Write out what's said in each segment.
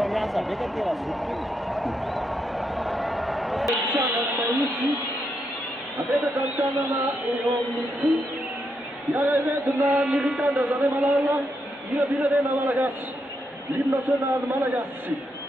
ameaça bem que aquele assunto. Avete cantata e omiti, avete una militante da Malala, io vi vedete Malagazzi, l'inno nazionale Malagazzi.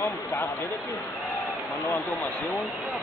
Não, carro dele aqui. Mandou uma turmação.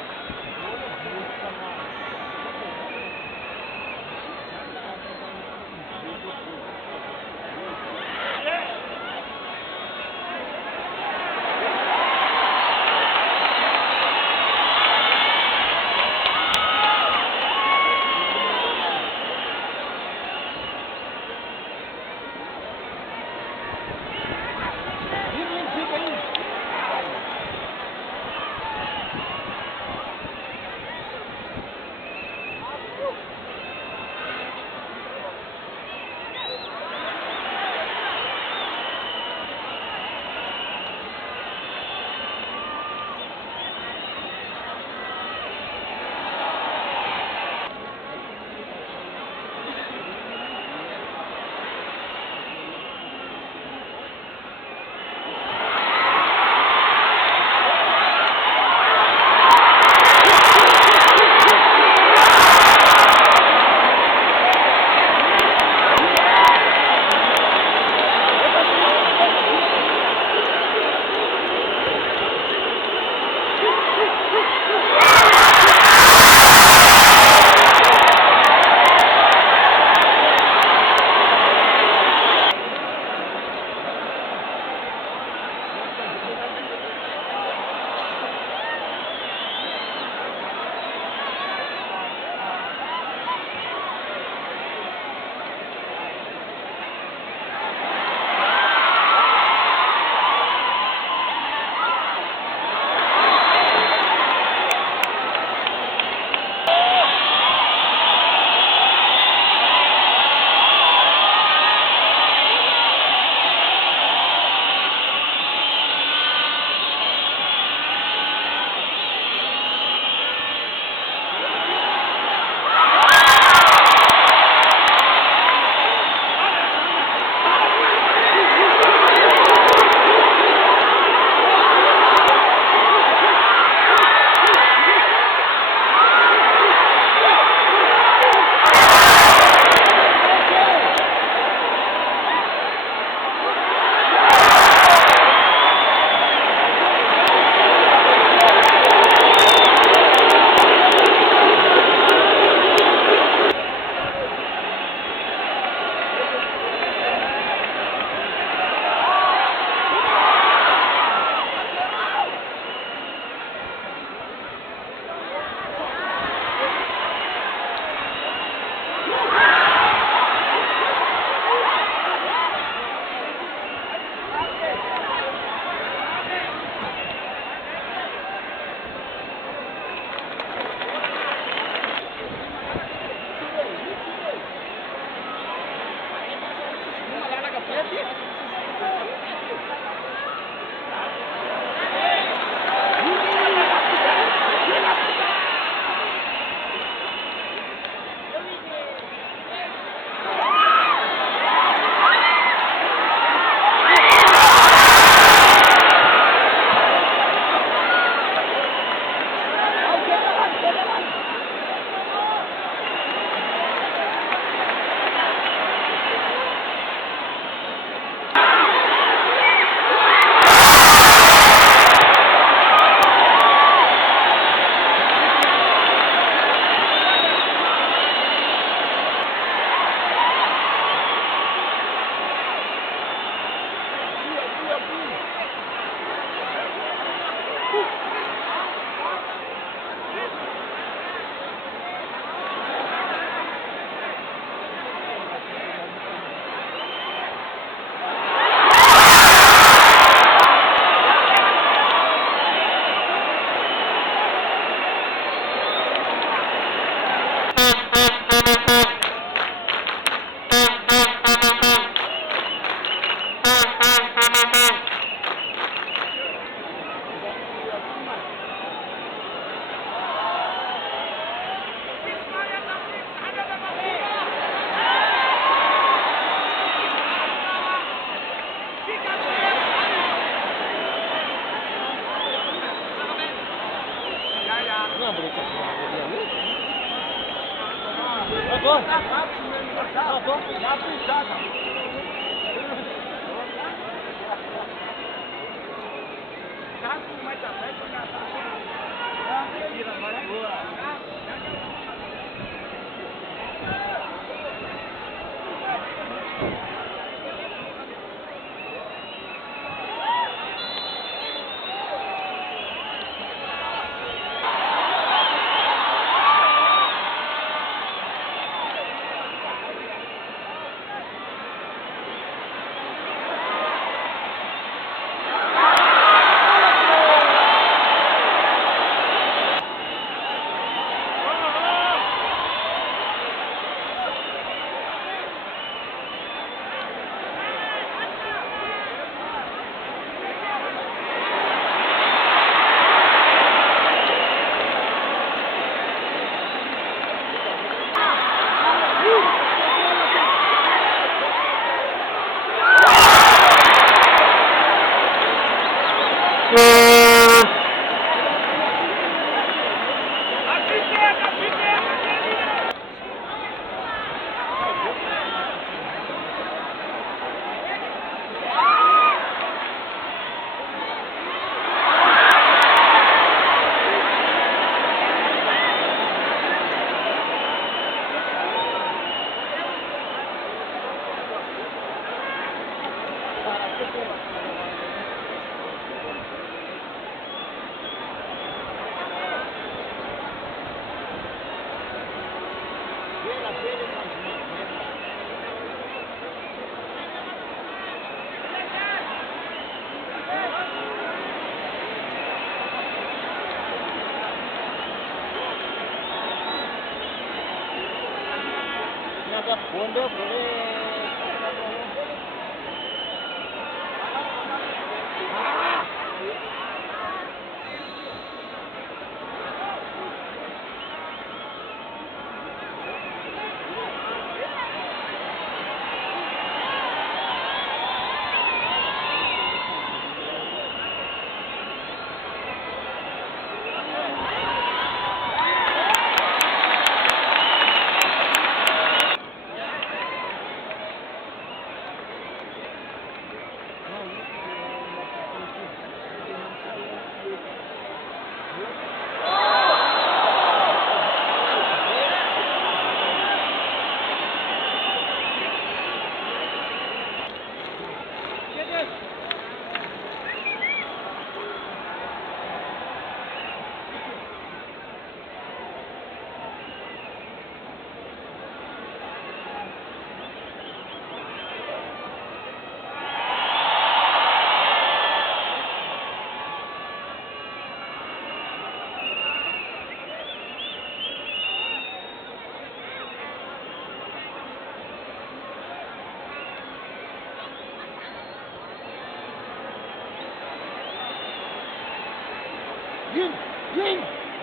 ยิง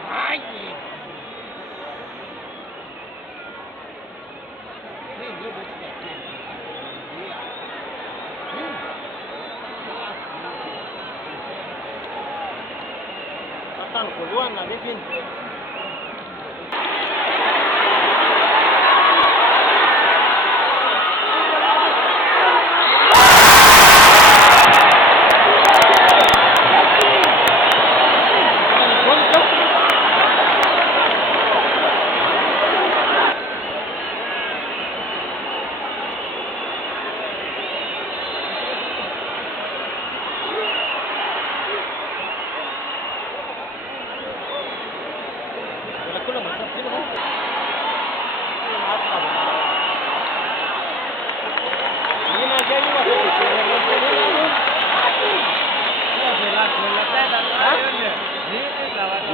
หายยิงนี่เดี๋ยวไปแกะกินนี่อ่ะยิงตั้งขลุ่นนะพี่ฟิน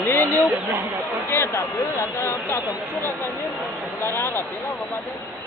Niniu, porque tá vendo? Tá tudo lá pra mim, tá lá, pela vamos fazer.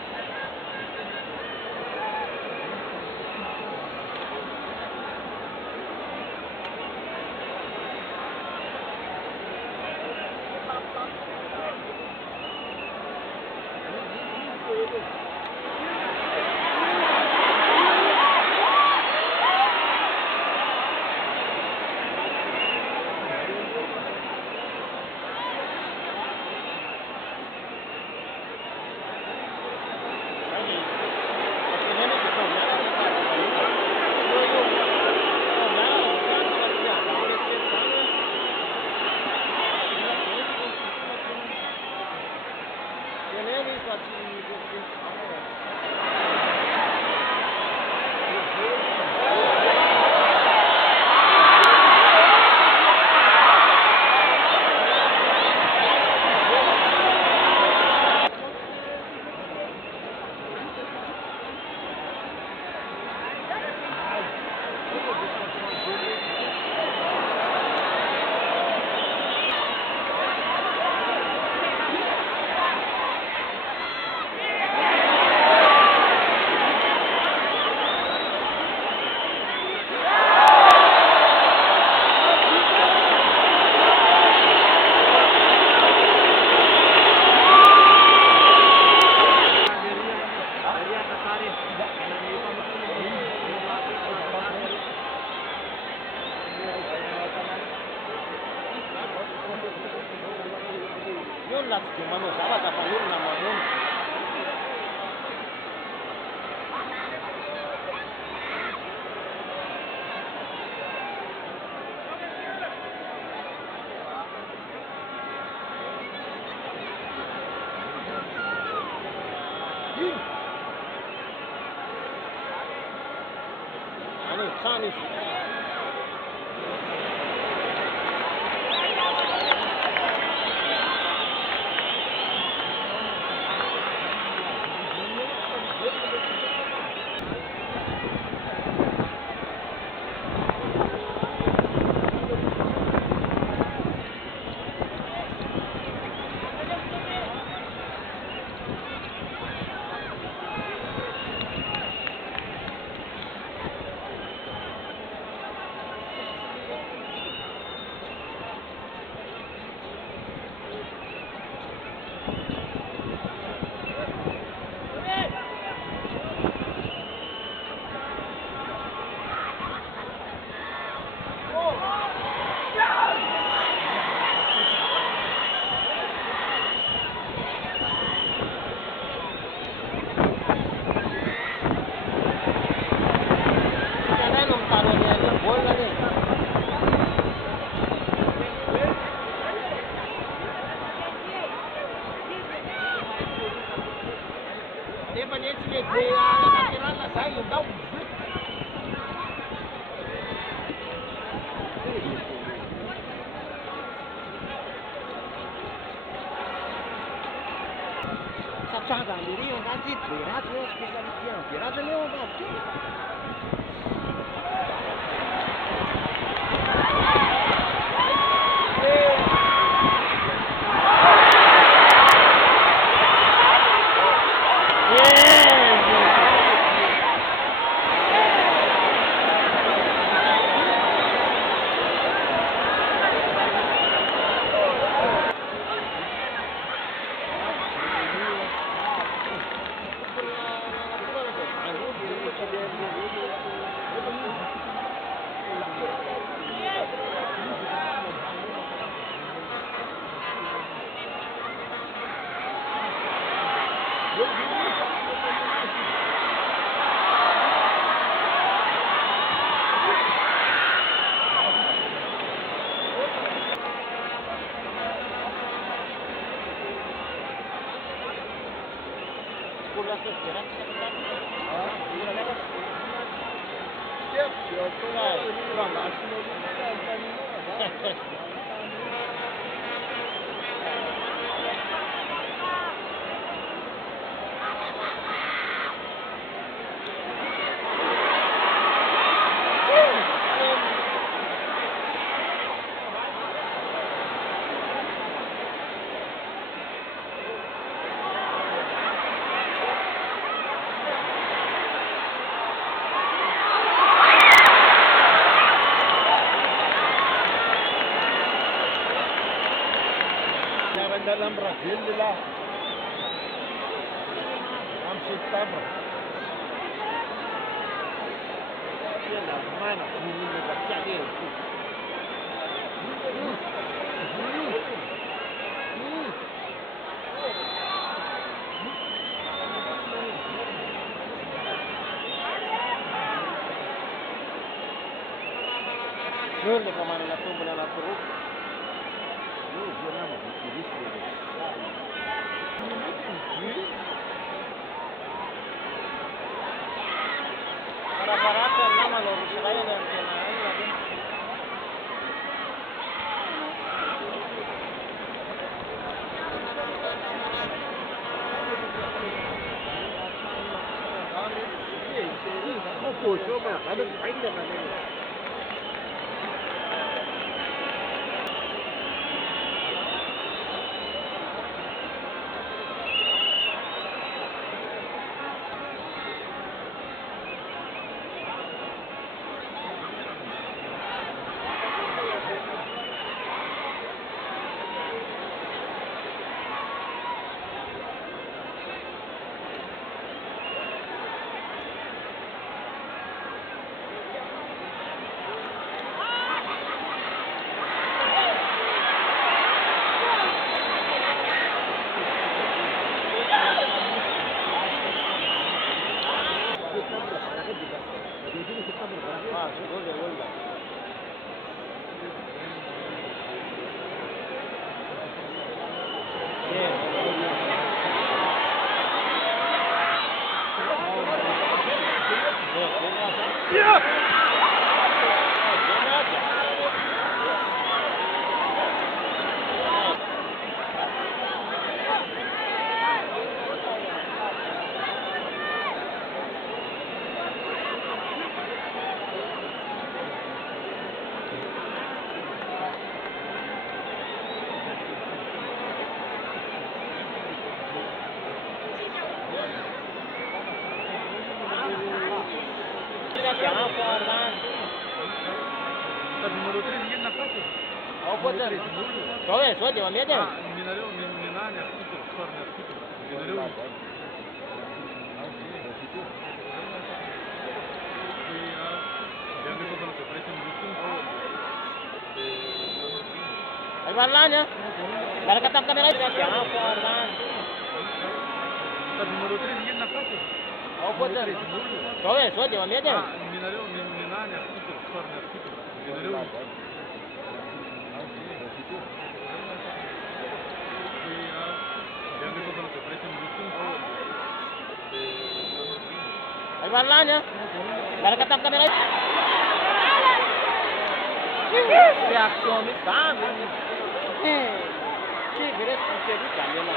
Yun lang si Manu, sama kapag yun naman yun. Ano, saan is? Satsang diri yung kansit, berat yo spesiality yang berat yo kansit. dalam Brazil nila ang September. Yan ang mana hindi mo kapsali. Yun, di pa man natumbo na naturo. Rasa-rasa nama lo Israel dan Kenan lagi. Jangan korban. Numărul 3 vine acasă. Au putut. Sobe, sobe, mă merge. Minareu, minania, scutul, cornea, scutul. Minareu. Abbiamo ricordato che preso un giusto. Ai barlanya. Dar katam kamera. Jangan korban. Numărul 3 vine acasă. Au putut. Sobe, sobe, mă merge. Minareu, minania, scutul, cornea, scutul. Minareu. Abbiamo ricordato che preso un giusto. Ai barlanya. Dar katam kamera. Reaksiyon sami. Ce vreți să se ducă la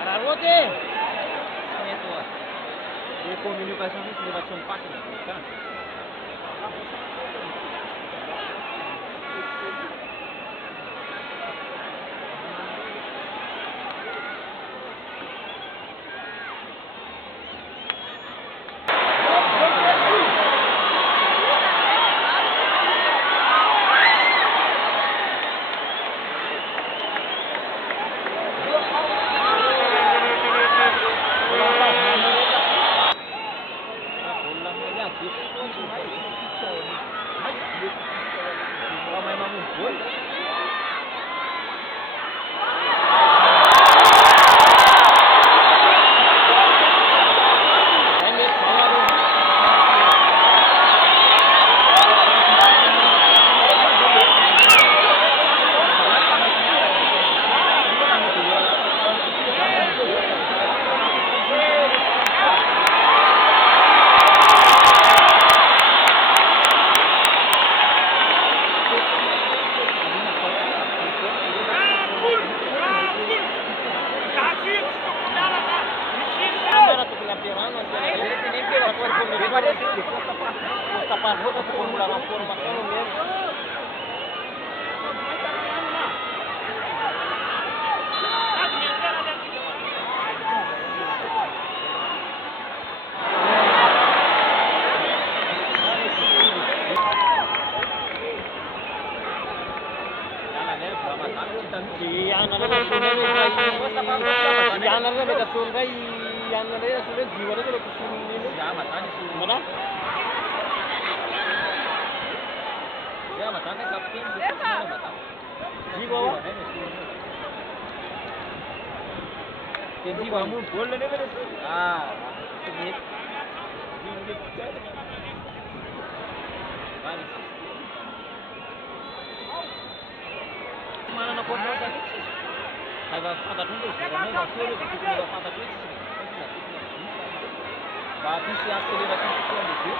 Ararote. Itu. Dia komunikasi ini sudah macam pakai kan. manana confiance aby tsisy. Fa fantatro ndreo zéro fa teo reo tokony efa fantatro hoe tsisy mba hisy accélération kokoa am'le jeu.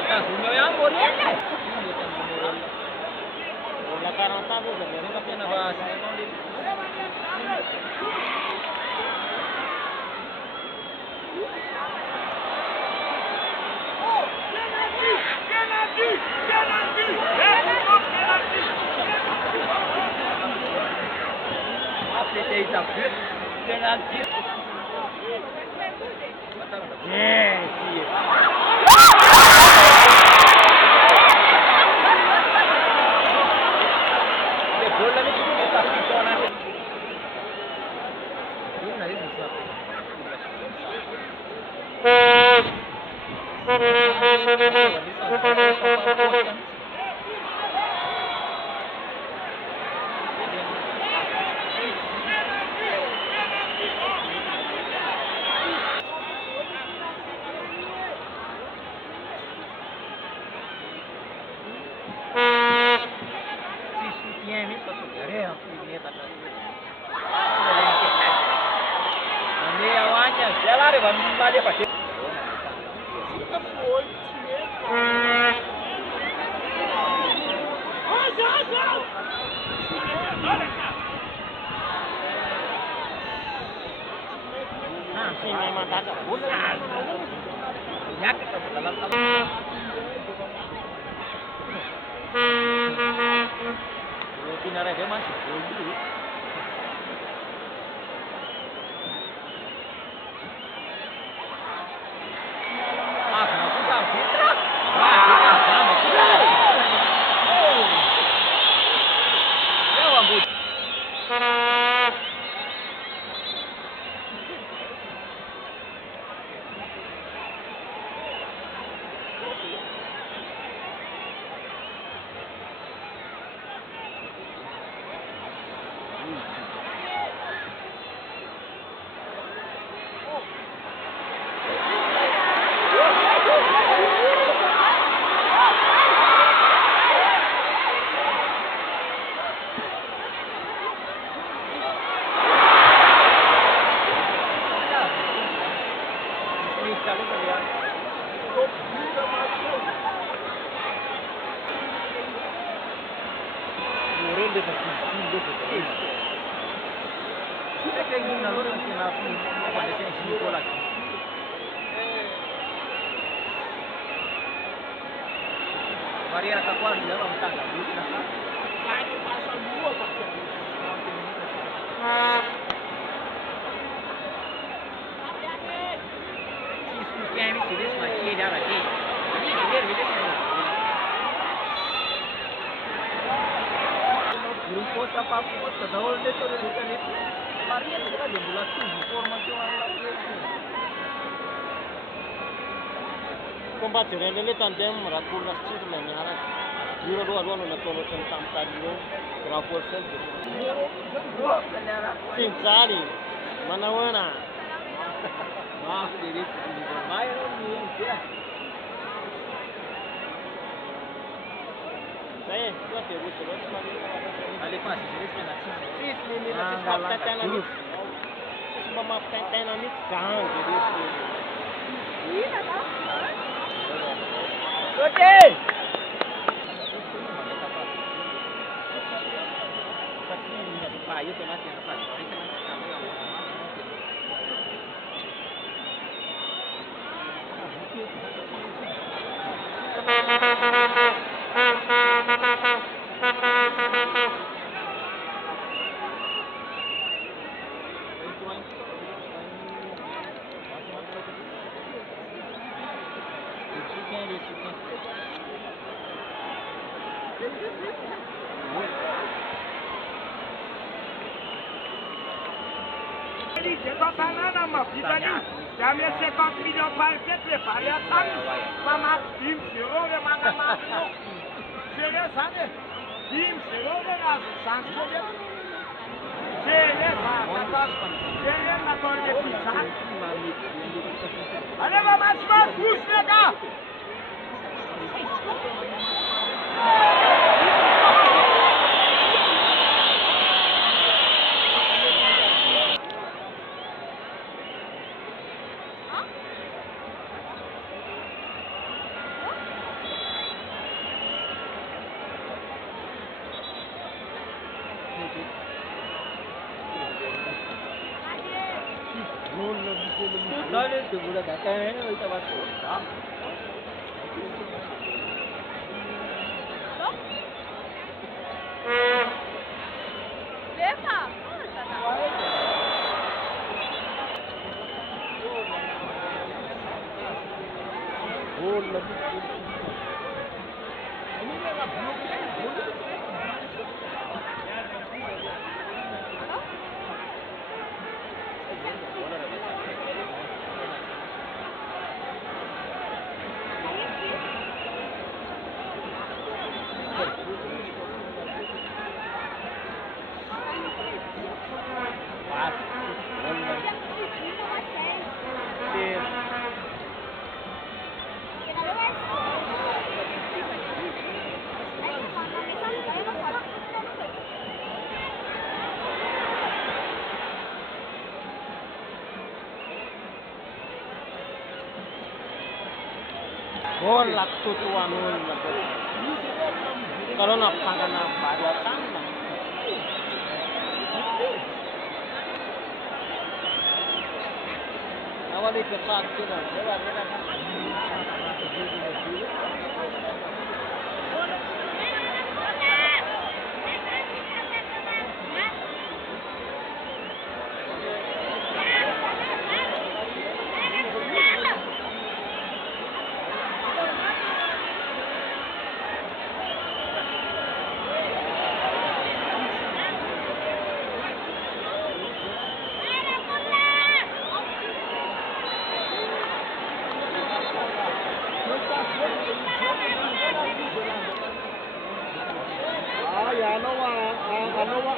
États-Unis ihany Moriel. Olona 40 ans zao zareo rehefa tena fa assistant le. C'était ta pute, penalty. Le bolla mi chiude sta piccola. Una lì non sa. Barriera tá quase não, não tá muito na cara. Vai que passa a lua, parceiro. Isso que é me desse mas que ele era aqui. Ele desse. Grupo sta pa posta, da ol detto le tutele. Barriera della debula tutti, formazione alla combatterelle tandem rakola sirla miara yuro ro no natolo chen tamtario grafo sel sinzali manawana ma spirit mai no niente sai tu te gusto lo ale pasi se resta na sis ni na sis mapta tena mix sis mapta tena mix jang jadi ina na okay. Io te la tieno C'est comme ça, non, ma petite amie. Jamais 50 millions par tête, préparé à ça. Maman, Dim, c'est heureux, maman. Sérieux, ça, Dim, c'est heureux, là, sans problème. Sérieux, ça, c'est rien, la bonne de pizza. Allez, va maximum, pousse les gars. Dale, tu budak datang, kita baca. Leva! Força! Gol lah tuan nol. Kalau nak pakai nak baru sana. Awal itu saat kita, lewat kita.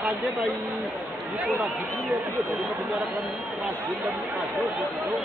Aja bayi itu lagi dia itu dari penjara kan masih dan masuk gitu.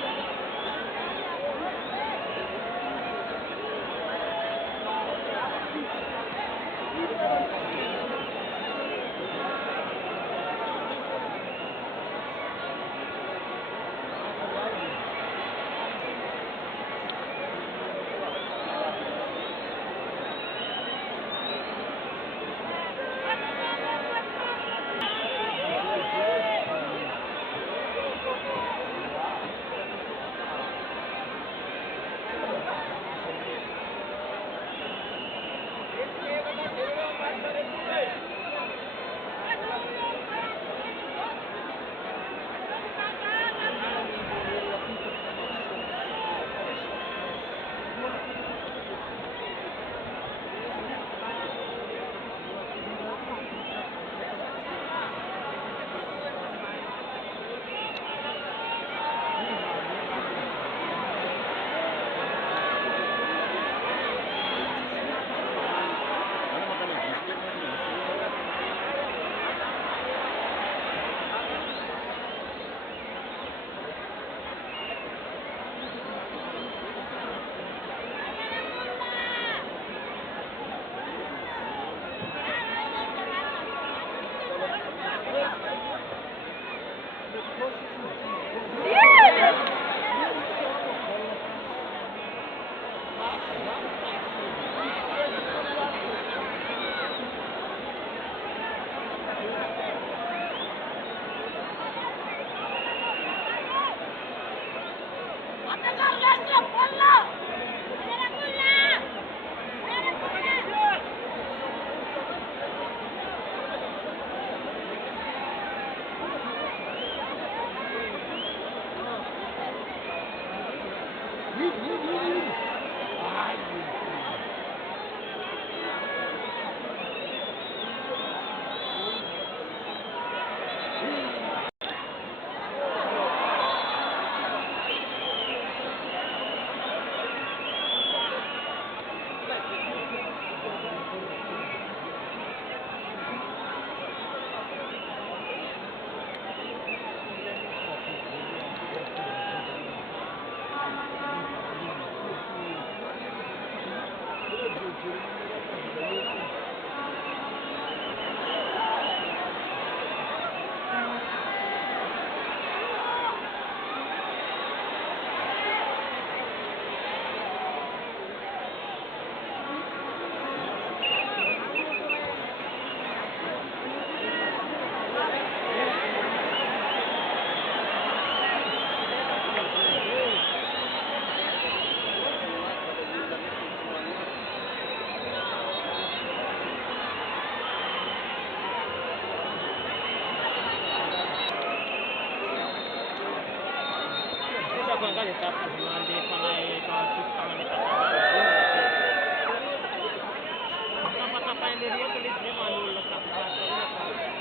angazy tapos mandeha fanahy tokotany tapatapahany rehetra le izy manolona tapatapaka rehetra.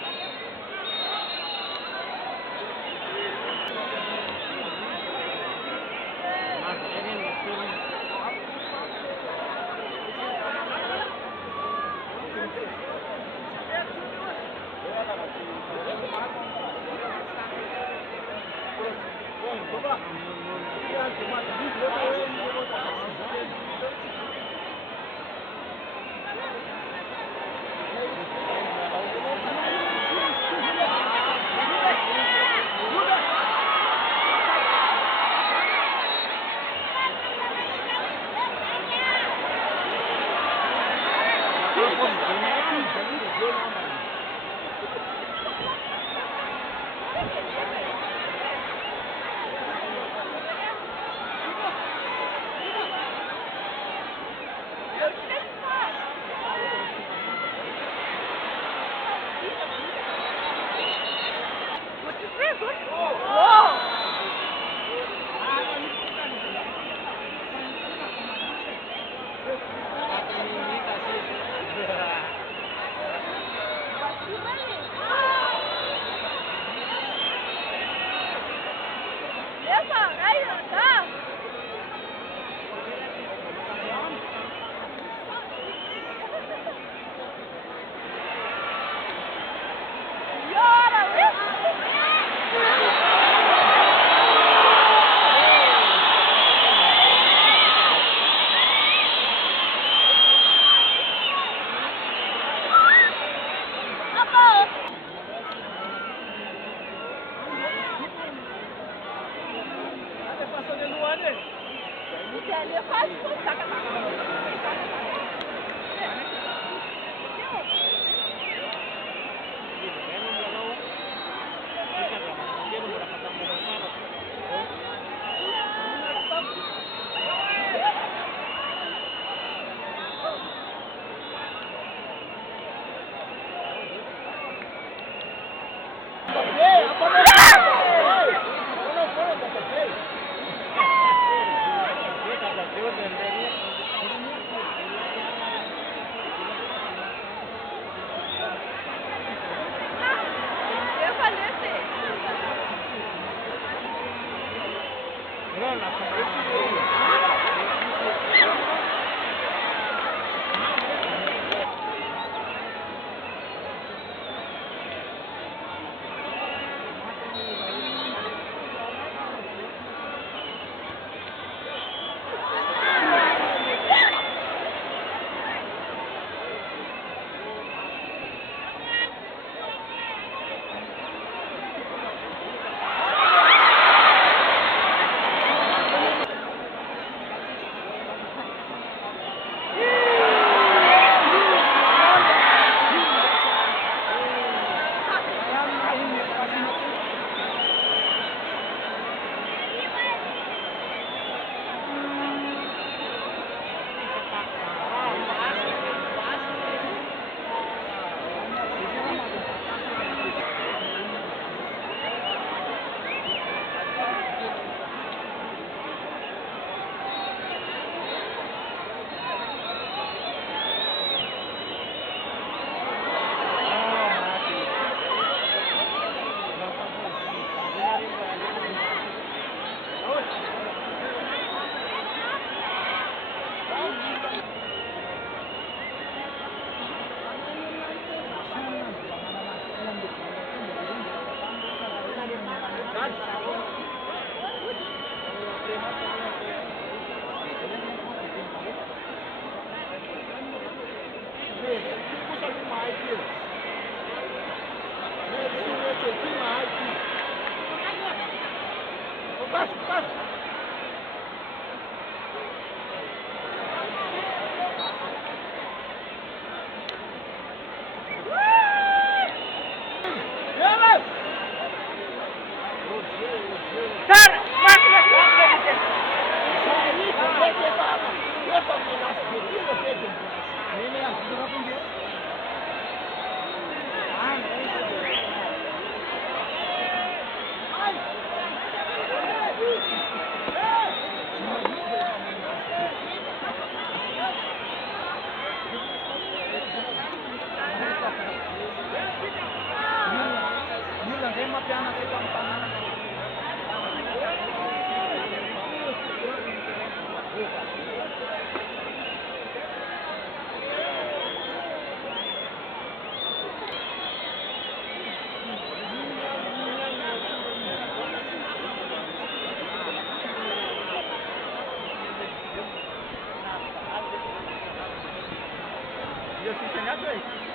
Io si segnato e